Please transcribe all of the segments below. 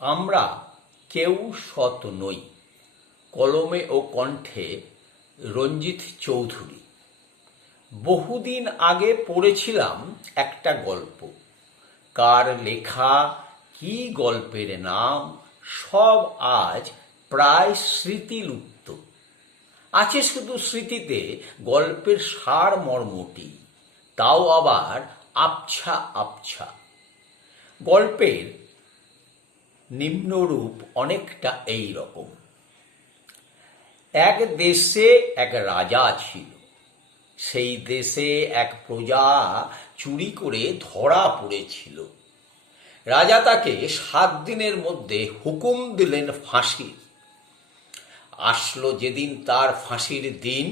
আমরা কেউ সৎ নই। কলমে ও কণ্ঠে রঞ্জিত চৌধুরী। বহুদিন আগে পড়েছিলাম একটা গল্প। কার লেখা, কি গল্পের নাম, সব আজ প্রায় স্মৃতিলুপ্ত। আছে শুধু স্মৃতিতে গল্পের সারমর্মটি, তাও আবার আবছা আবছা। গল্পের নিম্নরূপ অনেকটা এই রকম। এক দেশে এক রাজা ছিল। সেই দেশে এক প্রজা চুরি করে ধরা পড়েছিল। রাজা তাকে 7 দিনের মধ্যে হুকুম দিলেন ফাঁসির। আসলো যেদিন তার ফাঁসির দিন,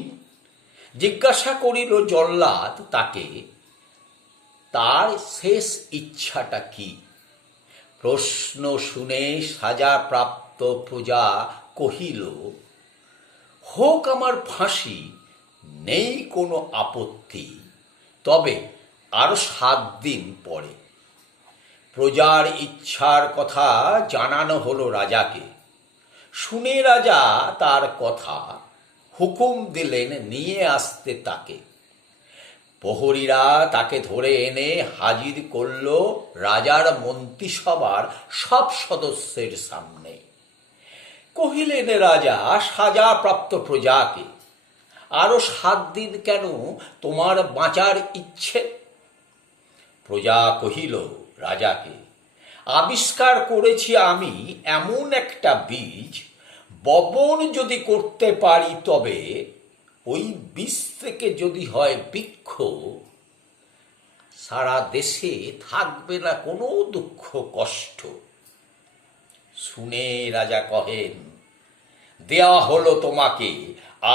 জিজ্ঞাসা করিল জল্লাদ তাকে, তার শেষ ইচ্ছাটা কি? প্রশ্ন শুনে সাজাপ্রাপ্ত প্রজা কহিল, হোক আমার ফাঁসি, নেই কোনো আপত্তি, তবে আরো 7 দিন পরে। প্রজার ইচ্ছার কথা জানানো হলো রাজাকে। শুনে রাজা তার কথা হুকুম দিলেন নিয়ে আসতে তাকে। প্রহরীরা তাকে ধরে এনে হাজির করল রাজার মন্ত্রিসভার সব সদস্যের সামনে। কহিলেন রাজা সাজাপ্রাপ্ত প্রজাকে, আরো 7 দিন কেন তোমার বাঁচার ইচ্ছে? প্রজা কহিল রাজাকে, আবিষ্কার করেছি আমি এমন একটা বীজ, বপন যদি করতে পারি তবে ওই বীজ থেকে যদি হয় বৃক্ষ, সারা দেশে থাকবে না কোনো দুঃখ কষ্ট। শুনে রাজা কহেন, দেওয়া হলো তোমাকে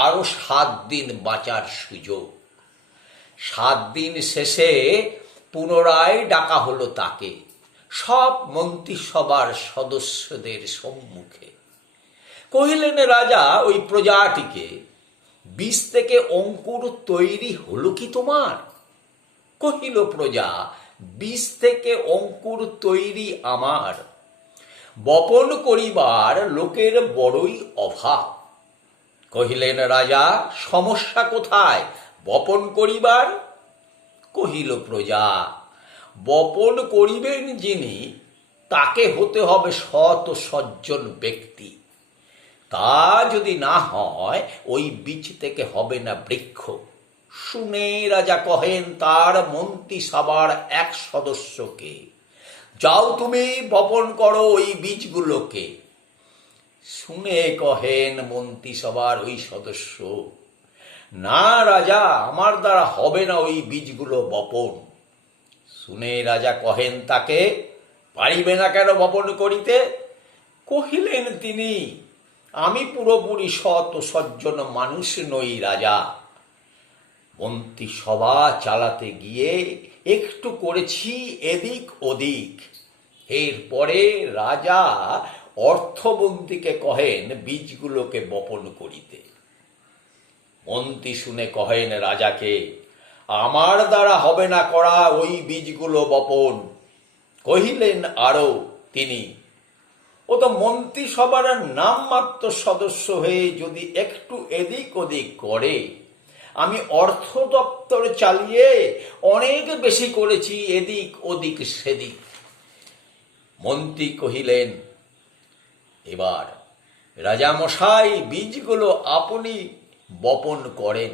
আরো 7 দিন বাঁচার সুযোগ। 7 দিন শেষে পুনরায় ডাকা হলো তাকে সব মন্ত্রিসভার সদস্যদের সম্মুখে। কহিলেন রাজা ওই প্রজাটিকে, বীজ থেকে অঙ্কুর তৈরি হলো কি তোমার? কহিল প্রজা, বীজ থেকে অঙ্কুর তৈরি আমার। বপন করিবার লোকের বড়ই অভাব। কহিলেন রাজা, সমস্যা কোথায় বপন করিবার? কহিল প্রজা, বপন করিবেন যিনি, তাকে হতে হবে সৎ ও সজ্জন ব্যক্তি। তা যদি না হয় ওই বীজ থেকে হবে না বৃক্ষ। শুনে রাজা কহেন তার মন্ত্রিসভার এক সদস্যকে, যাও তুমি বপন করো ওই বীজগুলোকে। শুনে কহেন মন্ত্রিসভার ওই সদস্য, না রাজা, আমার দ্বারা হবে না ওই বীজগুলো বপন। শুনে রাজা কহেন তাকে, পারিবে না কেন বপন করিতে? কহিলেন তিনি, আমি পুরোপুরি সৎ ও সজ্জন মানুষ নই রাজা। মন্ত্রিসভা চালাতে গিয়ে একটু করেছি এদিক ওদিক। এরপরে রাজা অর্থমন্ত্রীকে কহেন বীজগুলোকে বপন করিতে। মন্ত্রী শুনে কহেন রাজাকে, আমার দ্বারা হবে না করা ওই বীজগুলো বপন। কহিলেন আরো তিনি, ও তো মন্ত্রিসভার নামমাত্র সদস্য হয়ে যদি একটু এদিক ওদিক করে, আমি অর্থ দপ্তর চালিয়ে অনেক বেশি করেছি এদিক ওদিক সেদিক। মন্ত্রী কহিলেন, এবার রাজামশাই বীজগুলো আপনি বপন করেন।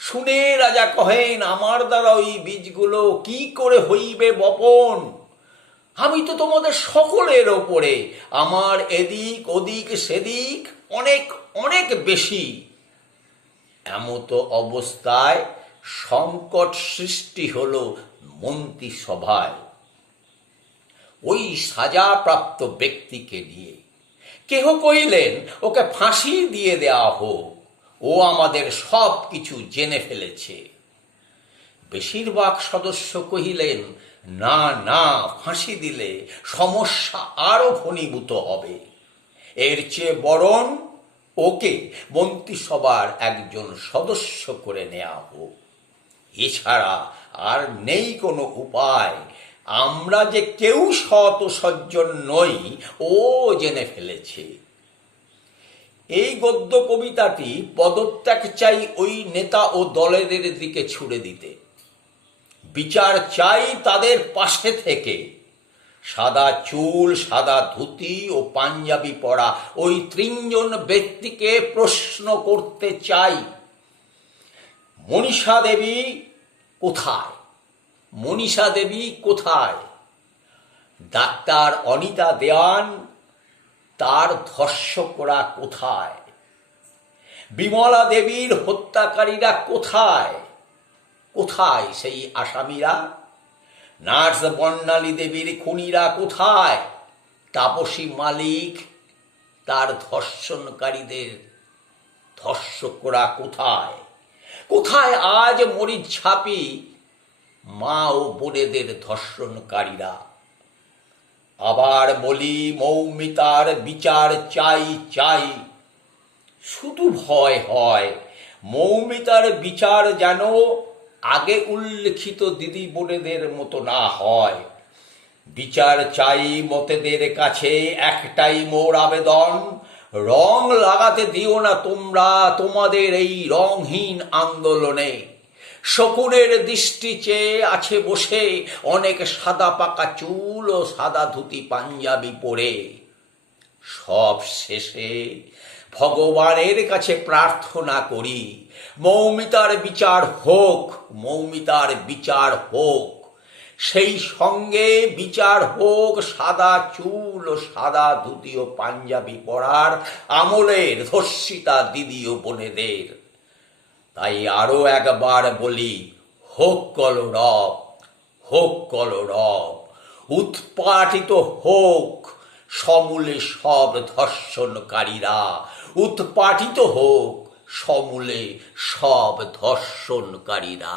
শুনে রাজা কহেন, আমার দ্বারা ওই বীজগুলো কি করে হইবে বপন? আমি তো তোমাদের সকলের ওপরে, আমার এদিক ওদিক সেদিক অনেক অনেক বেশি। এমত অবস্থায় সংকট সৃষ্টি হলো মন্ত্রিসভায় ওই সাজাপ্রাপ্ত ব্যক্তিকে নিয়ে। কেহ কহিলেন ওকে ফাঁসি দিয়ে দেওয়া হোক, ও আমাদের সব কিছু জেনে ফেলেছে। বেশিরভাগ সদস্য কহিলেন, না না, ফাঁসি দিলে সমস্যা আরো ঘনীভূত হবে। এর চেয়ে বরং ওকে মন্ত্রিসভার একজন সদস্য করে নেওয়া হোক। এছাড়া আর নেই কোনো উপায়। আমরা যে কেউ সৎ ও সজ্জন নই ও জেনে ফেলেছে। এই গদ্য কবিতাটি পদত্যাগ চাই ওই নেতা ও দলের দিকে ছুড়ে দিতে, বিচার চাই তাদের পাশে থেকে। সাদা চুল, সাদা ধুতি ও পাঞ্জাবি পরা ওই তিনজন ব্যক্তিকে প্রশ্ন করতে চাই, মনীষা দেবী কোথায়? মনীষা দেবী কোথায়? ডাক্তার অনিতা দেওয়ান, তার ধর্ষকরা কোথায়? বিমলা দেবীর হত্যাকারীরা কোথায়? কোথায় সেই আসামিরা? নার্স বর্ণালী দেবীর খুনিরা কোথায়? তাপসী মালিক, তার ধর্ষণকারীদের ধর্ষকরা কোথায়? কোথায় আজ মরিচ ছাপি মা ও বোনেদের ধর্ষণকারীরা? আবার বলি, মৌমিতার বিচার চাই চাই। শুধু ভয় হয় মৌমিতার বিচার যেন আগে উল্লেখিত দিদি বোনেদের মতো না হয়। বিচার চাই মতেদের কাছে, একটাই মোর আবেদন, রং লাগাতে দিও না তোমরা তোমাদের এই রংহীন আন্দোলনে। শকুনের দৃষ্টি চেয়ে আছে বসে অনেক সাদা পাকা চুল ও সাদা ধুতি পাঞ্জাবি পরে। সব শেষে ভগবানের কাছে প্রার্থনা করি, মৌমিতার বিচার হোক, মৌমিতার বিচার হোক। সেই সঙ্গে বিচার হোক সাদা চুল ও সাদা ধুতি ও পাঞ্জাবি পরার আমলের ধর্ষিতা দিদি ও বোনেদের। তাই আরো একবার বলি, হোক কলরব, হোক কলরব, উৎপাটিত হোক সমূলে সব ধর্ষণকারীরা, উৎপাটিত হোক সমূলে সব ধর্ষণকারীরা।